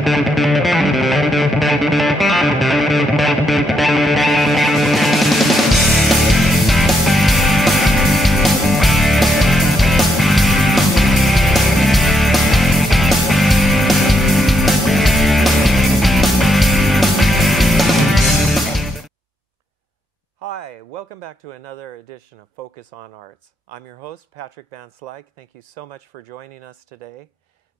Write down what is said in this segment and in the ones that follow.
Hi, welcome back to another edition of Focus on Arts. I'm your host, Patrick Van Slyke. Thank you so much for joining us today.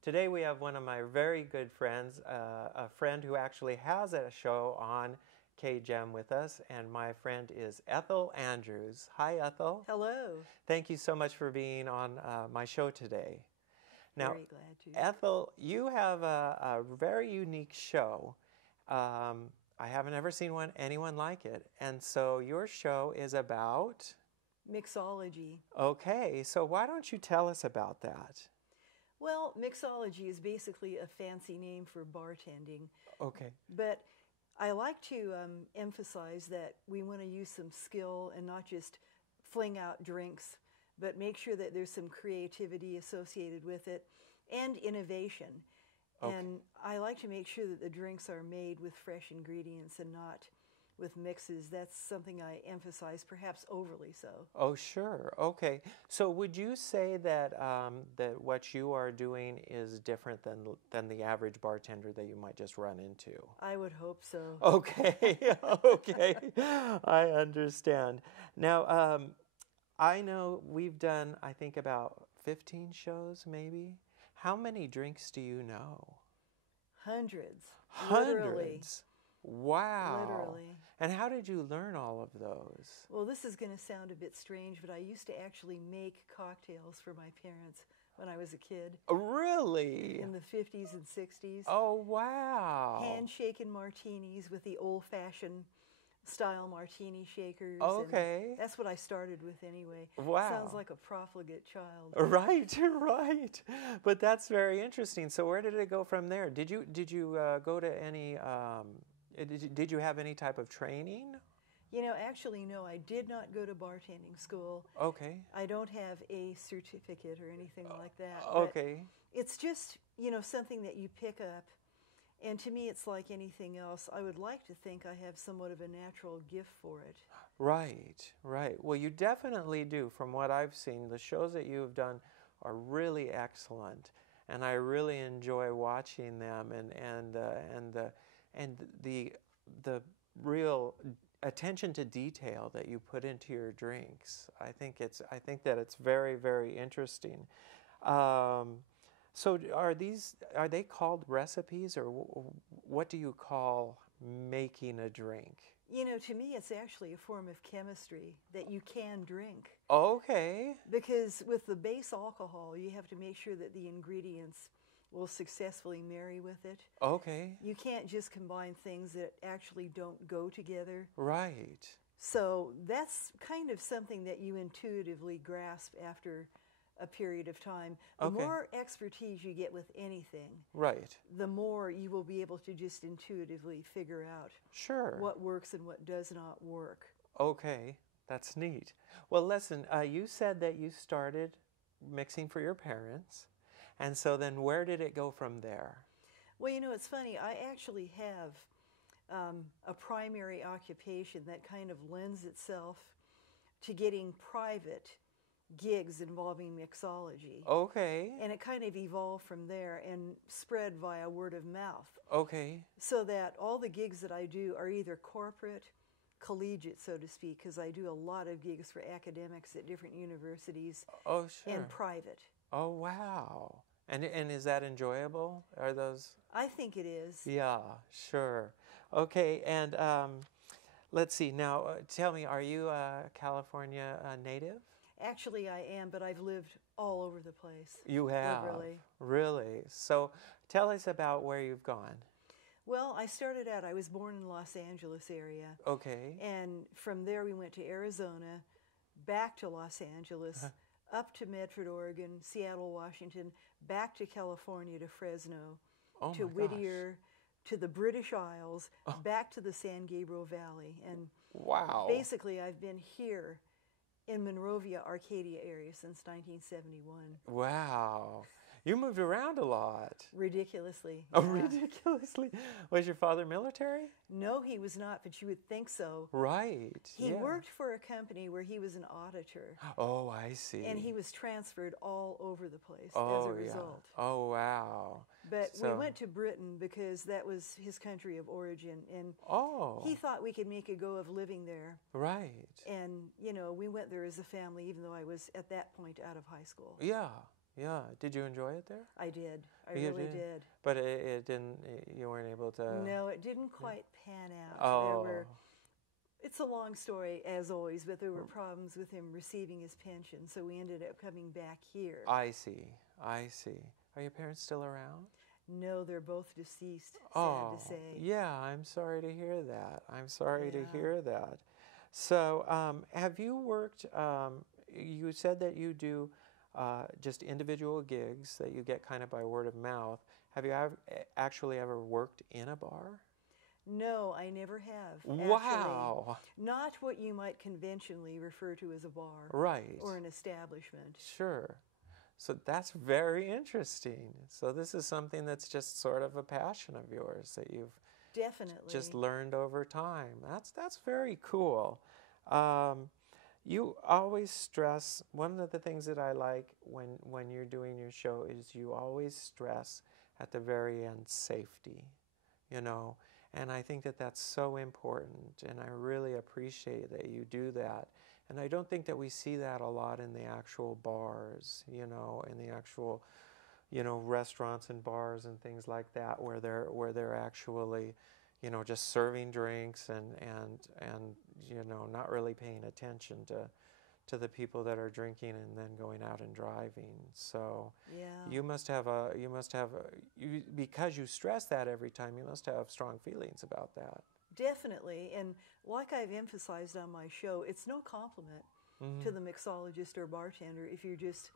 Today we have one of my very good friends, a friend who actually has a show on KGEM with us, and my friend is Ethel Andrews. Hi, Ethel. Hello. Thank you so much for being on my show today. Now, Very glad to. Ethel, you have a very unique show. I haven't ever seen anyone like it. And so your show is about? Mixology. Okay, so why don't you tell us about that? Well, mixology is basically a fancy name for bartending. Okay. But I like to emphasize that we want to use some skill and not just fling out drinks, but make sure that there's some creativity associated with it and innovation. Okay. And I like to make sure that the drinks are made with fresh ingredients and not with mixes. That's something I emphasize, perhaps overly so. Oh, sure. Okay. So would you say that that what you are doing is different than the average bartender that you might just run into? I would hope so. Okay. Okay. I understand. Now, I know we've done, I think, about 15 shows, maybe. How many drinks do you know? Hundreds. Hundreds? Literally. Wow. Literally. And how did you learn all of those? Well, this is going to sound a bit strange, but I used to actually make cocktails for my parents when I was a kid. Really? In the 50s and 60s. Oh, wow. Hand-shaken martinis with the old-fashioned style martini shakers. Okay. And that's what I started with anyway. Wow. Sounds like a profligate child. Right, right. But that's very interesting. So where did it go from there? Did you go to any? Did you have any type of training? You know, actually, no. I did not go to bartending school. Okay. I don't have a certificate or anything like that. Okay. It's just, you know, something that you pick up. And to me, it's like anything else. I would like to think I have somewhat of a natural gift for it. Right, right. Well, you definitely do. From what I've seen, the shows that you have done are really excellent, and I really enjoy watching them. And the real attention to detail that you put into your drinks. I think that it's very, very interesting. So are they called recipes, or what do you call making a drink? You know, to me, it's actually a form of chemistry that you can drink. Okay. Because with the base alcohol, you have to make sure that the ingredients will successfully marry with it. Okay. You can't just combine things that actually don't go together. Right. So that's kind of something that you intuitively grasp after a period of time. The more expertise you get with anything, right, the more you will be able to just intuitively figure out what works and what does not work. Okay, that's neat. Well, listen, you said that you started mixing for your parents, and so then where did it go from there? Well, you know, it's funny. I actually have a primary occupation that kind of lends itself to getting private gigs involving mixology. Okay. And it kind of evolved from there and spread via word of mouth. Okay. So that all the gigs that I do are either corporate, collegiate, so to speak, because I do a lot of gigs for academics at different universities. Oh, sure. And private. Oh, wow. And is that enjoyable? Are those? I think it is. Yeah, sure. Okay, and let's see. Now, tell me, are you a California native? Actually, I am, but I've lived all over the place. You have? Literally. Really? So tell us about where you've gone. Well, I started out, I was born in Los Angeles area. Okay. And from there we went to Arizona, back to Los Angeles, up to Medford, Oregon, Seattle, Washington, back to California to Fresno, to Whittier, to the British Isles, back to the San Gabriel Valley. And wow. Basically I've been here in Monrovia, Arcadia area since 1971. Wow. You moved around a lot. Ridiculously. Oh, Yeah. ridiculously. Was your father military? No, he was not, but you would think so. Right. He yeah. worked for a company where he was an auditor. Oh, I see. And he was transferred all over the place oh, as a result. Yeah. Oh, wow. But so, we went to Britain because that was his country of origin, and oh, he thought we could make a go of living there. Right. And, you know, we went there as a family, even though I was at that point out of high school. Yeah. Yeah. Did you enjoy it there? I did. I You really did. But it didn't, you weren't able to... No, it didn't quite pan out. Oh. It's a long story, as always, but there were problems with him receiving his pension, so we ended up coming back here. I see. I see. Are your parents still around? No, they're both deceased, sad to say. Yeah, I'm sorry to hear that. I'm sorry to Yeah. hear that. So, have you worked, you said that you do just individual gigs that you get kind of by word of mouth. Have you actually ever worked in a bar? No, I never have. Wow. Actually, not what you might conventionally refer to as a bar. Right. Or an establishment. Sure. So that's very interesting. So this is something that's just sort of a passion of yours that you've definitely just learned over time. That's very cool. You always stress, one of the things that I like when you're doing your show is you always stress at the very end safety, you know. And I think that that's so important, and I really appreciate that you do that. And I don't think that we see that a lot in the actual bars, you know, in the actual, you know, restaurants and bars and things like that, where they're actually, you know, just serving drinks and you know, not really paying attention to the people that are drinking and then going out and driving. So yeah. you must have because you stress that every time, you must have strong feelings about that. Definitely, and like I've emphasized on my show, it's no compliment to the mixologist or bartender if you're just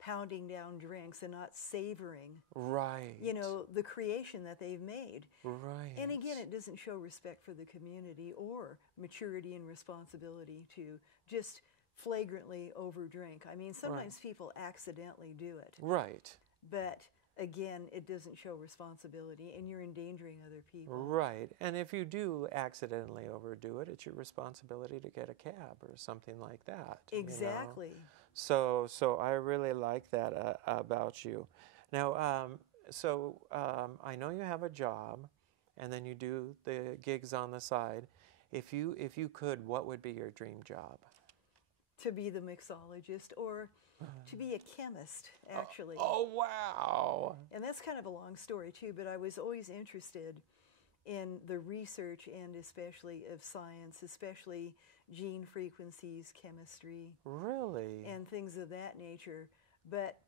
pounding down drinks and not savoring, right, you know, the creation that they've made. Right. And again, it doesn't show respect for the community or maturity and responsibility to just flagrantly overdrink. I mean, sometimes people accidentally do it. Right. But again, it doesn't show responsibility, and you're endangering other people. Right. And if you do accidentally overdo it, it's your responsibility to get a cab or something like that. Exactly. You know? So I really like that about you. Now, I know you have a job, and then you do the gigs on the side. If you could, what would be your dream job? To be the mixologist, or to be a chemist, actually. Oh, wow. And that's kind of a long story, too, but I was always interested in the research and especially of science, especially gene frequencies, chemistry. Really? And things of that nature. But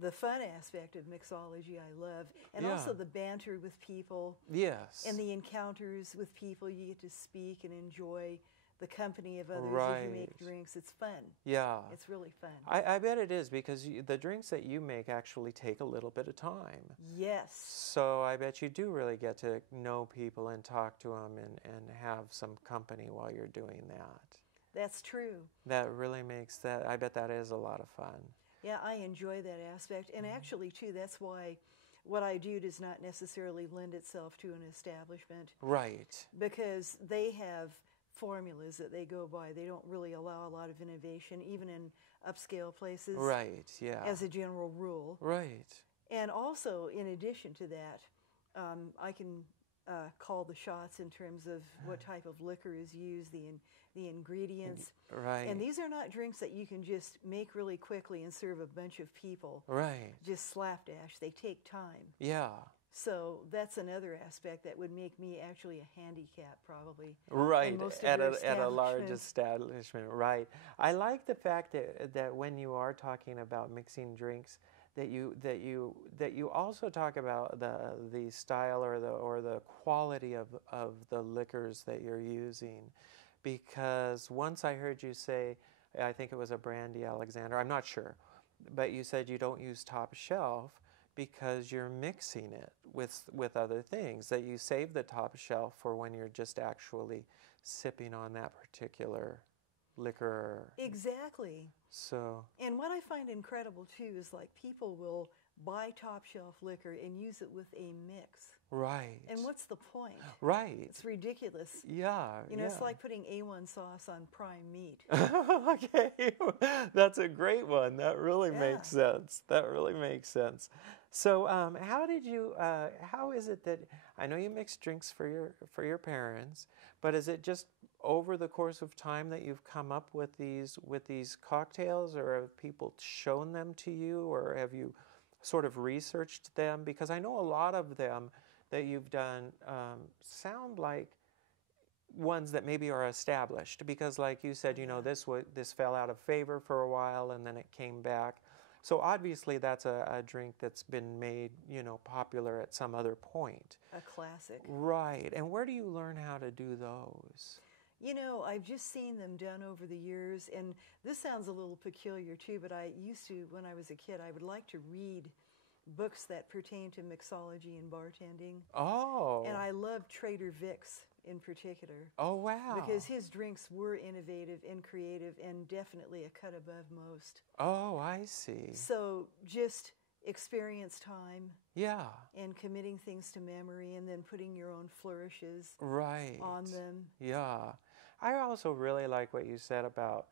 the fun aspect of mixology I love, and also the banter with people. Yes. And the encounters with people. You get to speak and enjoy the company of others as you make drinks. It's fun. Yeah. It's really fun. I bet it is, because the drinks that you make actually take a little bit of time. Yes. So I bet you do really get to know people and talk to them and have some company while you're doing that. That's true. That really makes that, I bet that is a lot of fun. Yeah, I enjoy that aspect. And actually, too, that's why what I do does not necessarily lend itself to an establishment. Right. Because they have formulas that they go by. They don't really allow a lot of innovation, even in upscale places. Right, yeah. As a general rule. Right. And also, in addition to that, I can call the shots in terms of what type of liquor is used, the ingredients. Right. And these are not drinks that you can just make really quickly and serve a bunch of people. Right. Just slapdash. They take time. Yeah. So that's another aspect that would make me actually a handicap, probably. Right, at a large establishment, right. I like the fact that when you are talking about mixing drinks, that you also talk about the style or the quality of the liquors that you're using. Because once I heard you say, I think it was a Brandy Alexander, I'm not sure, but you said you don't use top shelf because you're mixing it with other things, that you save the top shelf for when you're just actually sipping on that particular liquor. Exactly. So. And what I find incredible too is, like, people will buy top shelf liquor and use it with a mix. Right. And what's the point? Right. It's ridiculous. Yeah. You know, it's like putting A1 sauce on prime meat. Okay. That's a great one. That really makes sense. That really makes sense. So, how is it that, I know you mix drinks for your parents, but is it just over the course of time that you've come up with these cocktails, or have people shown them to you, or have you sort of researched them? Because I know a lot of them that you've done sound like ones that maybe are established, because like you said, you know, this fell out of favor for a while and then it came back. So obviously that's a drink that's been made, you know, popular at some other point. A classic. Right. And where do you learn how to do those? You know, I've just seen them done over the years, and this sounds a little peculiar too, but I used to, when I was a kid, I would like to read books that pertain to mixology and bartending. Oh. And I loved Trader Vic's in particular. Oh, wow. Because his drinks were innovative and creative and definitely a cut above most. Oh, I see. So just experience time. Yeah. And committing things to memory and then putting your own flourishes on them. Yeah. I also really like what you said about,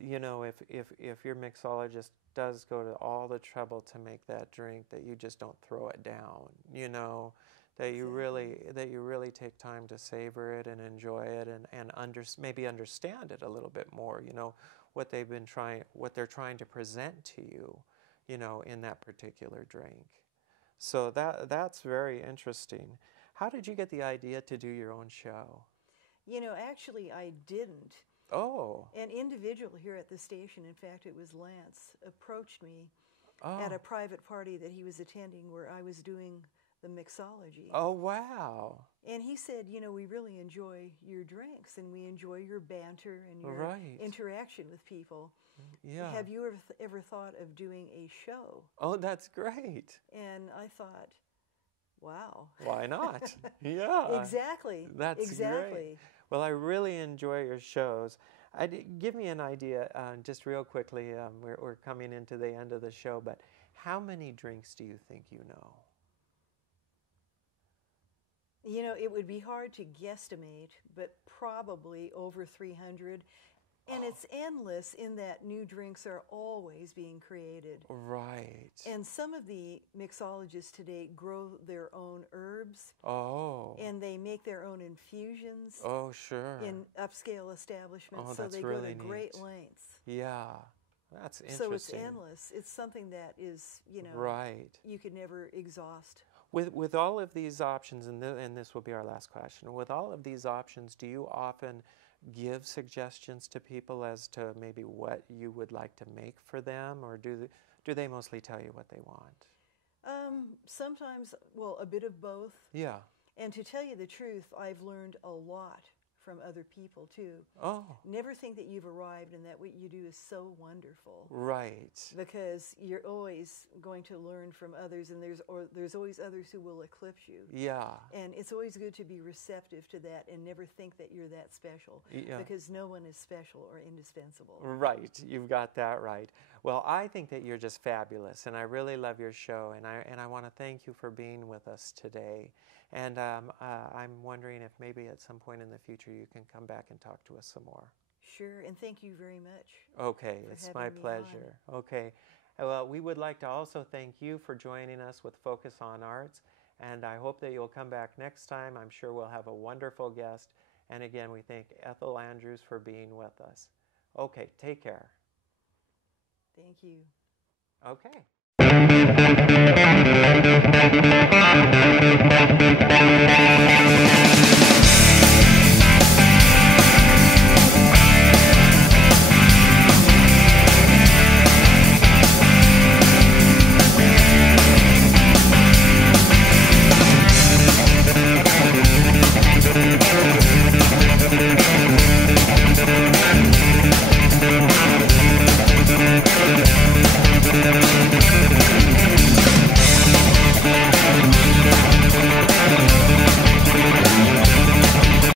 you know, if your mixologist does go to all the trouble to make that drink, that you just don't throw it down, you know, that you really take time to savor it and enjoy it and maybe understand it a little bit more, you know, what they're trying to present to you, you know, in that particular drink. So that's very interesting. How did you get the idea to do your own show? You know, actually I didn't. Oh. An individual here at the station, in fact it was Lance, approached me at a private party that he was attending where I was doing the mixology. Oh, wow. And he said, you know, we really enjoy your drinks and we enjoy your banter and your interaction with people. Yeah. Have you ever thought of doing a show? Oh, that's great. And I thought, wow. Why not? Yeah. Exactly. That's great. Well, I really enjoy your shows. Give me an idea, just real quickly, we're coming into the end of the show, but how many drinks do you think you know? You know, it would be hard to guesstimate, but probably over 300. And it's endless in that new drinks are always being created. Right. And some of the mixologists today grow their own herbs. Oh. And they make their own infusions. Oh, sure. In upscale establishments. Oh, so that's they really go to neat. great lengths. Yeah. That's interesting. So it's endless. It's something that is, you know, you could never exhaust. With all of these options, and this will be our last question, with all of these options, do you often give suggestions to people as to maybe what you would like to make for them, or do they mostly tell you what they want? Sometimes, well, a bit of both. Yeah. And to tell you the truth, I've learned a lot from other people too. Oh. Never think that you've arrived and that what you do is so wonderful. Right. Because you're always going to learn from others, and there's always others who will eclipse you. Yeah. And it's always good to be receptive to that and never think that you're that special. Yeah. Because no one is special or indispensable. Right. You've got that right. Well, I think that you're just fabulous, and I really love your show, and I want to thank you for being with us today. And I'm wondering if maybe at some point in the future you can come back and talk to us some more. Sure, and thank you very much. Okay, it's my pleasure. Okay. Well, we would like to also thank you for joining us with Focus on Arts, and I hope that you'll come back next time. I'm sure we'll have a wonderful guest. And again, we thank Ethel Andrews for being with us. Okay, take care. Thank you. Okay.